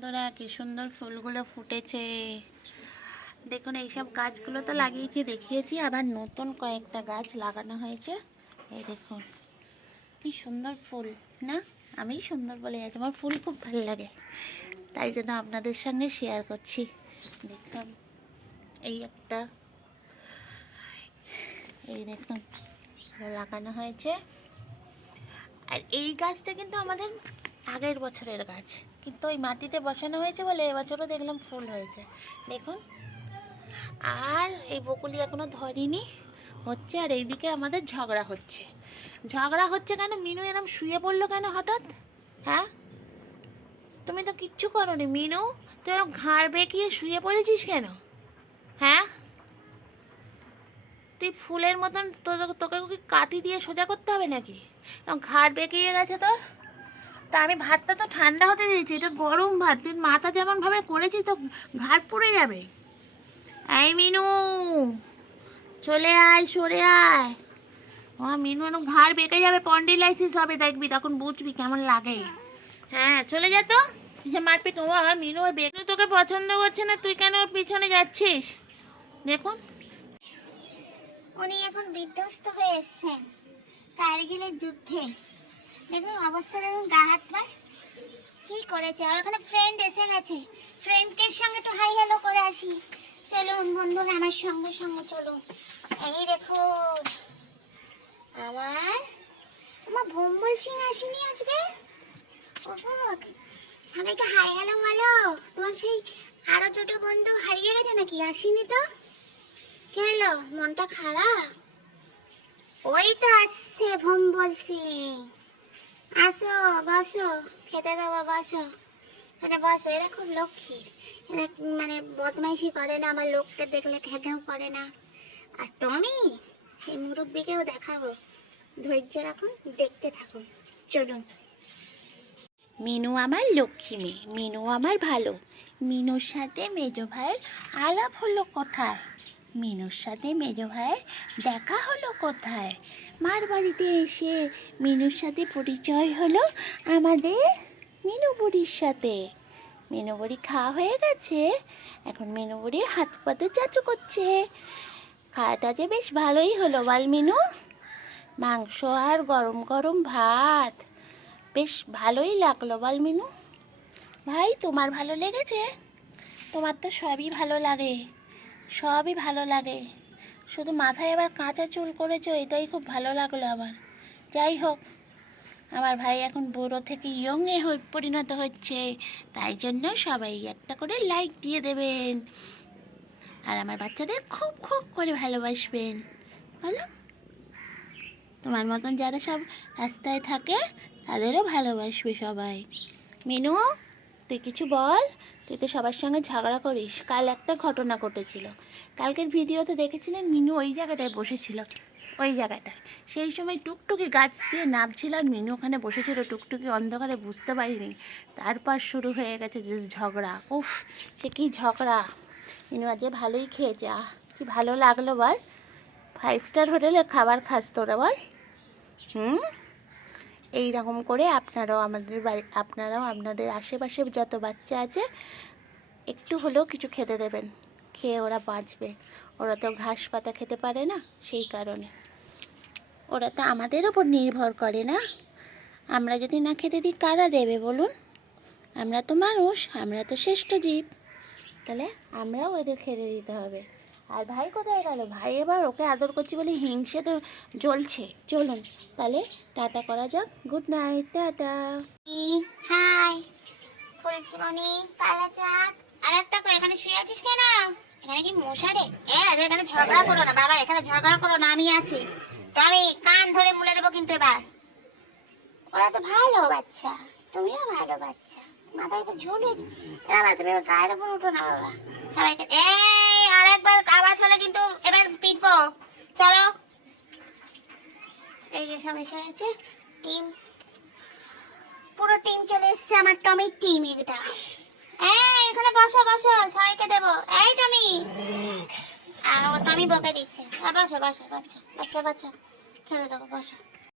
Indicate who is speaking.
Speaker 1: বন্ধুরা, কি সুন্দর ফুলগুলো ফুটেছে। দেখুন, এইসব গাছগুলো তো লাগিয়েছি, দেখিয়েছি, আবার নতুন কয়েকটা গাছ লাগানো হয়েছে। এই দেখুন, কি সুন্দর ফুল, না? আমি সুন্দর বলে যাচ্ছি, আমার ফুল খুব ভালো লাগে। তাই জন্য আপনাদের সঙ্গে শেয়ার করছি। দেখুন, এই একটা, এই দেখুন, লাগানো হয়েছে। আর এই গাছটা কিন্তু আমাদের আগের বছরের গাছ। কিন্তু ওই মাটিতে বসানো হয়েছে বলে এবছরও দেখলাম ফুল হয়েছে। দেখুন। আর এই বকুলি এখনও ধরিনি। হচ্ছে আর এইদিকে আমাদের ঝগড়া হচ্ছে। ঝগড়া হচ্ছে কেন? মিনু এরম শুয়ে পড়ল কেন হঠাৎ? হ্যাঁ? তুমি তো কিচ্ছু করোনি। মিনু, তুই এরকম ঘাড় বেঁকিয়ে শুয়ে পড়েছিস কেন? হ্যাঁ? তুই ফুলের মতন তোকে কি দিয়ে সোজা করতে হবে নাকি? এরকম ঘাড় বেঁকিয়ে গেছে তোর? তা আমি ভাতটা তো ঠান্ডা হতে দিয়েছি, এটা গরম ভাত। তুই মাথা যেমন ভাবে করেছিস তো ঘাড় পুড়ে যাবে। আই মিনু, চলে আয়, সরে আয়। ও মিনু এরকম ঘাড় বেঁকে যাবে, পন্ডিলাইসিস হবে, দেখবি, তখন বুঝবি কেমন লাগে। হ্যাঁ চলে যা তো। কিসে মারপিট? ও মিনু ওর তোকে পছন্দ করছে না, তুই কেন ওর পিছনে যাচ্ছিস? দেখুন। উনি এখন বিধ্বস্ত হয়ে এসছেন। কার্গিলের যুদ্ধে। দেখুন, অবস্থা দেখুন, গা হাত পা। কি করেছে? আর ওখানে ফ্রেন্ড এসে গেছে। ফ্রেন্ডকে সঙ্গে একটু হাই হ্যালো করে আসি। চলুন বন্ধুরা, আমার সঙ্গে সঙ্গে চলুন। এই দেখুন, আমার আমার ভম্বল সিং আসেনি আজকে? সবাইকে হাই হ্যালো বলো। তোমার সেই আরও দুটো বন্ধু হারিয়ে গেছে নাকি? আসেনি তো? কি হলো? মনটা খারাপ? ওই তো আসছে ভম্বল সিং। আসো, বসো, খেতে দেবো বসো। মানে বসো, এরা খুব লক্ষ্মী। এরা মানে বদমাইশি করে না, আমার লোককে দেখলে ঘেঘেও করে না। আর টমি, সেই মুরব্বিকেও দেখাবো। ধৈর্য রাখুন, দেখতে থাকুন। চলুন। মিনু আমার লক্ষ্মী মেয়ে, মিনু আমার ভালো। মিনুর সাথে মেজো ভাইয়ের আলাপ হলো কোথায়? মিনুর সাথে মেজো ভাইয়ের দেখা হলো কোথায়? মার বাড়িতে এসে মিনুর সাথে পরিচয় হলো আমাদের মিনু বুড়ির সাথে। মিনু বুড়ি খাওয়া হয়ে গেছে। এখন মিনু বুড়ি হাত পাতে চাচু করছে। খাওয়াটা যে বেশ ভালোই হলো বল মিনু। মাংস আর গরম গরম ভাত। বেশ ভালোই লাগল বল মিনু। ভাই, তোমার ভালো লেগেছে? তোমার তো সবই ভালো লাগে। সবই ভালো লাগে। শুধু মাথায় আবার কাঁচা চুল করেছ, এটাই খুব ভালো লাগল আমার। যাই হোক, আমার ভাই এখন বুড়ো থেকে ইয়ংয়ে হয়ে পরিণত হচ্ছে, তাই জন্য সবাই একটা করে লাইক দিয়ে দেবেন। আর আমার বাচ্চাদের খুব খুব করে ভালোবাসবেন। বলো? তোমার মতন যারা সব রাস্তায় থাকে, তাদেরও ভালোবাসবে সবাই। মিনু, তুই কিছু বল? তুই তো সবার সঙ্গে ঝগড়া করিস। কাল একটা ঘটনা ঘটেছিল। কালকের ভিডিওতে দেখেছিলেন মিনু ওই জায়গাটায় বসেছিল। ওই জায়গাটায়। সেই সময় টুকটুকি গাছ দিয়ে নামছিল আর মিনু ওখানে বসেছিল। টুকটুকি অন্ধকারে বুঝতে পারিনি। তারপর শুরু হয়ে গেছে যে ঝগড়া। উফ, সে কি ঝগড়া। মিনু আজ ভালোই খেয়েছে আহ কি ভালো লাগল বল। ফাইভ স্টার হোটেলে খাবার খাস তোরা বল। হুম? এই রকম করে আপনারাও আমাদের বাড়ি, আপনারাও আপনাদের আশেপাশে যত বাচ্চা আছে, একটু হলেও কিছু খেতে দেবেন। খেয়ে ওরা বাঁচবে। ওরা তো ঘাস পাতা খেতে পারে না, সেই কারণে। ওরা তো আমাদের ওপর নির্ভর করে না। আমরা যদি না খেতে দিই, কারা দেবে বলুন? আমরা তো মানুষ, আমরা তো শ্রেষ্ঠ জীব। তাহলে আমরাও ওদের খেতে দিতে হবে। আর ভাই কোথায় গেল? ভাই এবার ওকে আদর করছি বলে হিংসে তো জ্বলছে। চলুন, তাহলে টাটা করা যাক। Good night, tata. Hi, Phulchimni Kala Chand আর একটা এখানে শুয়ে আছিস কেন? এখানে কি মশা রে? এ এখানে ঝগড়া করো না, বাবা, এখানে ঝগড়া করো না, আমি আছি। আমি কান ধরে মুলে দেবো কিন্তু এবার। ওরা তো ভালো বাচ্চা, তুমিও ভালো বাচ্চা। মাথায় তো ঝুল হয়েছে। বাবা, তুমি গায়ের উপর উঠো না, বাবা। সবাইকে আরেকবার আওয়াজ হলে কিন্তু এবার পিটবো। চলো। এই যে সব এসে গেছে। টিম। পুরো টিম চলে এসছে, আমার টমির টিম এটা। এই, এখানে বসো বসো, সবাইকে দেবো। এই, টমি। আর ও টমি বকে দিচ্ছে। বসো বসো বসো বসো বসো। খেলে দেবো, বসো।